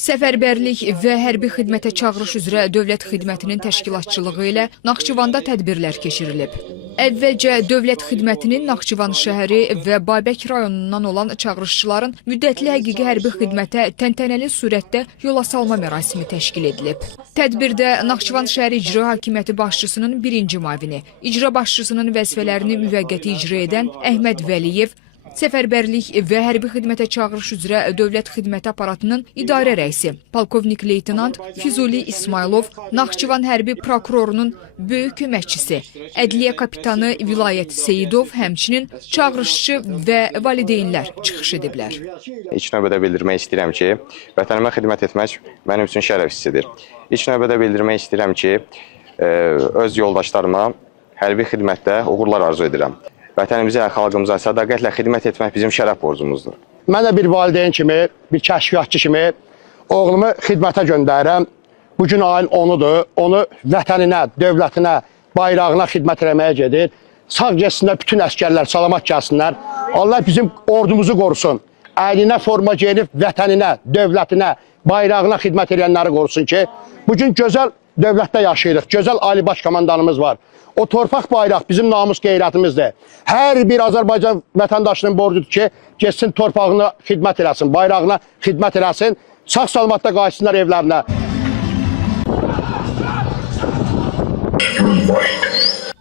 Səfərbərlik və hərbi xidmətə çağırış üzrə Dövlət Xidmətinin təşkilatçılığı ilə Naxçıvanda tədbirlər keçirilib. Əvvəlcə Dövlət Xidmətinin Naxçıvan şəhəri və Babək rayonundan olan çağırışçıların müddətli həqiqi hərbi xidmətə təntənəli surətdə yola salma mərasimi təşkil edilib. Tədbirdə Naxçıvan şəhəri İcra Hakimiyyəti başçısının birinci müavini, icra başçısının vəzifələrini müvəqqəti icra edən Əhməd Vəliyev, Səfərbərlik və hərbi xidmətə çağırış üzrə Dövlət Xidməti aparatının idarə rəisi, polkovnik leytenant Füzuli İsmailov, Naxçıvan hərbi prokurorunun böyük köməkçisi, ədliyyə kapitanı Vilayət Seyidov, həmçinin çağırışçı və valideynlər çıxış ediblər. İlk növbədə bildirmək istəyirəm ki, vətənimə xidmət etmək mənim üçün şərəf hissidir. İlk növbədə bildirmək istəyirəm ki, öz yoldaşlarıma hərbi xidmətdə uğurlar arzu edirəm. Vətənimizə, xalqımıza sədaqətlə xidmət etmək bizim şərəf borcumuzdur. Mən də bir valideyn kimi, bir kəşfiyyatçı kimi oğlumu xidmətə göndərirəm. Bugün ayın 10-udur. Onu vətəninə, dövlətinə, bayrağına xidmət eləməyə gedir. Sağ gəlsinlər, bütün əskərlər salamat gəlsinlər. Allah bizim ordumuzu qorusun. Əylinə forma geyinib vətəninə, dövlətinə, bayrağına xidmət edənləri qorusun ki, bugün gözəl dövlətdə yaşayırıq. Gözəl Ali Baş Komandanımız var. O torpaq bayraq bizim namus qeyrətimizdir. Hər bir Azərbaycan vətəndaşının borcudur ki, geçsin torpağına xidmət eləsin, bayrağına xidmət eləsin, sağ salamatda qayıtsınlar evlərinə.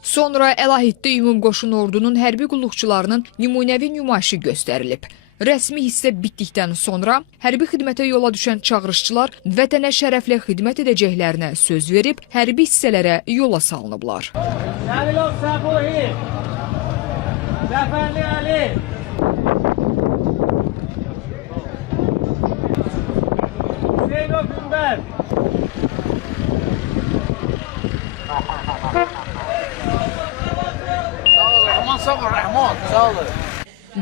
Sonra Əlahiddə Ümumqoşun ordunun hərbi qulluqçularının nümunəvi nümayişi göstərilib. Rəsmi hissə bitdikdən sonra hərbi xidmətə yola düşən çağırışçılar vətənə şərəflə xidmət edəcəklərinə söz verib, hərbi hissələrə yola salınıblar.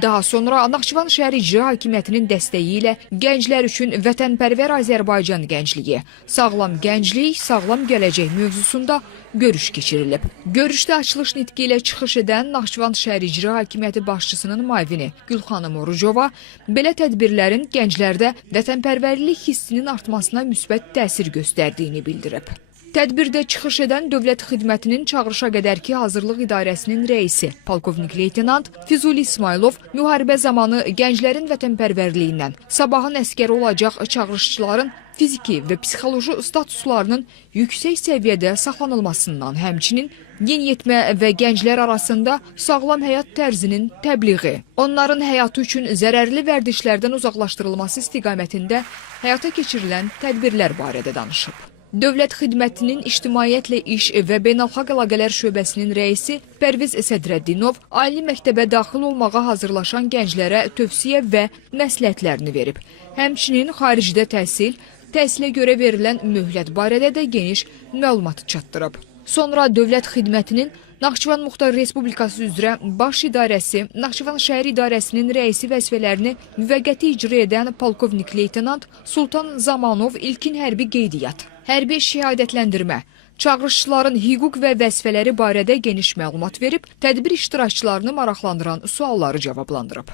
Daha sonra Naxçıvan şəhəri İcra Hakimiyyətinin dəstəyi ilə gənclər üçün Vətənpərvər Azərbaycan gəncliyi, sağlam gənclik, sağlam gələcək mövzusunda görüş keçirilib. Görüşdə açılış nitqi ilə çıxış edən Naxçıvan şəhəri İcra Hakimiyyəti başçısının müavini Gülxanım Orucova belə tədbirlərin gənclərdə vətənpərvərlik hissinin artmasına müsbət təsir göstərdiyini bildirib. Tədbirdə çıxış edən Dövlət Xidmətinin çağırışa qədərki hazırlıq idarəsinin rəisi, polkovnik leytenant Füzuli İsmailov müharibə zamanı gənclərin vətənpərvərliyindən, sabahın əskəri olacaq çağırışçıların fiziki və psixoloji statuslarının yüksək səviyyədə saxlanılmasından, həmçinin yeniyetmə və gənclər arasında sağlam həyat tərzinin təbliği, onların həyatı üçün zərərli vərdişlərdən uzaqlaşdırılması istiqamətində həyata keçirilən tədbirlər barədə danışıb. Dövlət Xidmətinin İctimaiyyətlə İş və Beynəlxalq Əlaqələr şöbəsinin rəisi Pərviz Sədrəddinov ali məktəbə daxil olmağa hazırlaşan gənclərə tövsiyə və məsləhətlərini verib. Həmçinin xaricdə təhsilə görə verilən möhlət barədə də geniş məlumat çatdırıb. Sonra Dövlət Xidmətinin Naxçıvan Muxtar Respublikası üzrə Baş İdarəsi, Naxçıvan şəhər İdarəsinin rəisi vəzifələrini müvəqqəti icra edən polkovnik leytenant Sultan Zamanov ilkin hərbi qeydiyyat, hərbi şəhadətləndirmə, çağırışçıların hüquq və vəzifələri barədə geniş məlumat verib, tədbir iştirakçılarını maraqlandıran sualları cavablandırıb.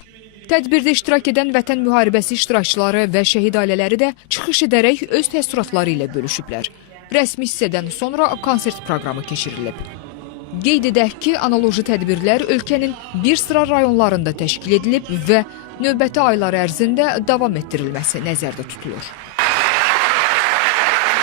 Tədbirdə iştirak edən vətən müharibəsi iştirakçıları və şəhid ailələri də çıxış edərək öz təəssüratları ilə bölüşüblər. Rəsmi hissədən sonra konsert proqramı keçirilib. Qeyd edək ki, analoji tədbirlər ölkənin bir sıra rayonlarında təşkil edilib və növbəti aylar ərzində davam etdirilməsi nəzərdə tutulur.